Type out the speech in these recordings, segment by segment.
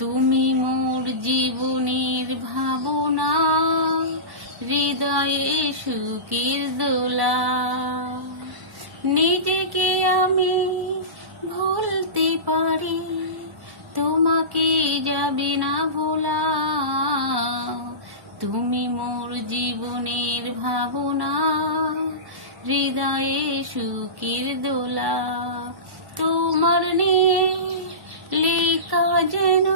তুমি মোর জীবনের ভাবনা, হৃদয়ে সুখের দোলা। নিজেকে আমি ভুলতে পারি, তোমাকে যাবে না ভোলা। তুমি মোর জীবনের ভাবনা, হৃদয়ে সুখের দোলা। তোমার নিয়ে লেখা যেন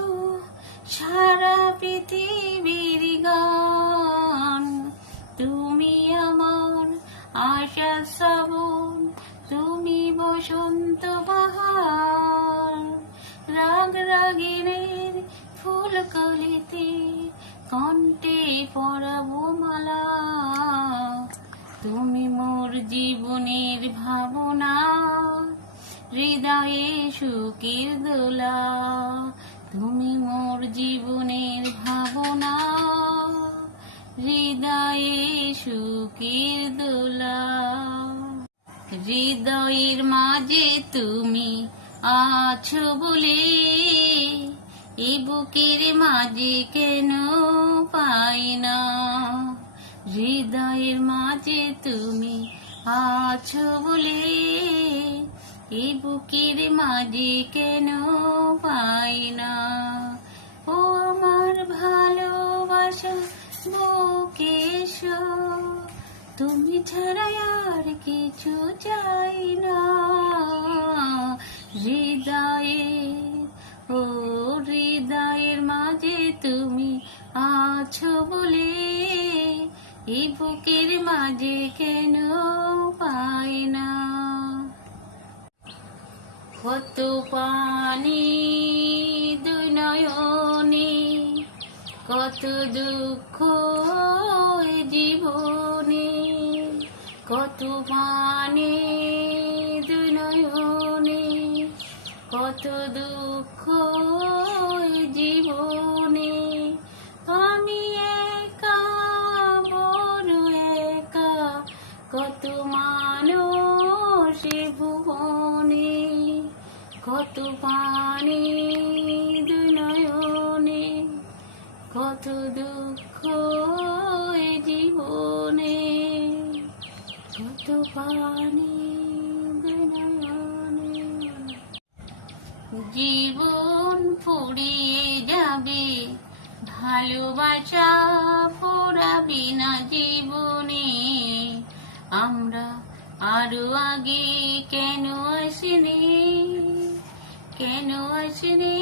সারা পৃথিবীর গান। তুমি আমার আশা শ্রাবণ, তুমি বসন্ত বাহার। রাগ রাগিনের ফুল কলিতে কণ্ঠে পরাবো মালা। তুমি মোর জীবনের ভাবনা, হৃদয়ে সুখের দোলা। তুমি মোর জীবনের ভাবনা, হৃদয়ে সুখের দোলা। হৃদয়ের মাঝে তুমি আছো বলে, এই বুকের মাঝে কেন পাই না। হৃদয়ের মাঝে তুমি আছো বলে, এই বুকের মাঝে কেন পাই না। ও আমার ভালোবাসা বুকে এসো, তুমি ছাড়া আর কিছু চাই না। হৃদয়ে ও হৃদয়ের মাঝে তুমি আছো বলে, এই বুকের মাঝে কেন পাই না। কত পানি দুই নয়নে, কত দুঃখ এ জীবনে। কত পানি দুই নয়নে, কত দুঃখ এ জীবনে। আমি একা বড় একা, কত মানুষ এ ভুবনে। কত পানি দুই নয়নে, কত দুঃখ এ জীবনে। কত পানি দুই নয়নে। জীবন ফুরিয়ে যাবে, ভালোবাসা ফুরাবে না জীবনে। আমরা আরো আগে কেন আসিনি, কেন আসিনি।